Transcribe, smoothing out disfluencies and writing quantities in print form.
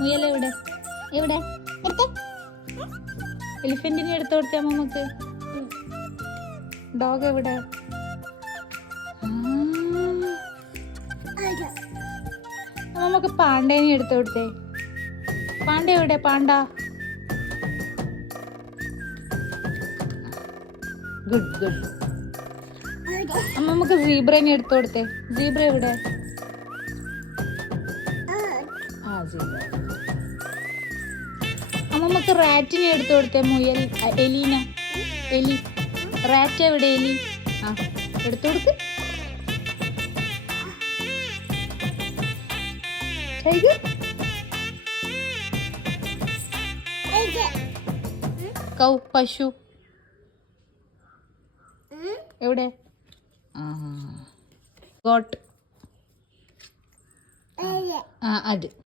മുയൽ എവിടെ? എവിടെ? എലിഫന്റിനെ എടുത്തു കൊടുത്തേ അമ്മമ്മക്ക്. ഡോഗ് എവിടെ? അമ്മമ്മക്ക് പാണ്ടേനെ എടുത്തു കൊടുത്തേ. പാണ്ട എവിടെ? പാണ്ട. Good good. അമ്മമ്മക്ക് സീബ്രനെ എടുത്തു കൊടുത്തേ. സീബ്ര എവിടെ? ആ സീബ്ര. അമ്മമ്മക്ക് റാറ്റിനെ എടുത്തു കൊടുത്തേ. മുയൽ എലീന. എലി. റാറ്റ് എവിടെ? എലി. ആ എടുത്തു കൊടുക്ക്. കൗ പശു എവിടെ? ഗോട്ട്. ആ അത്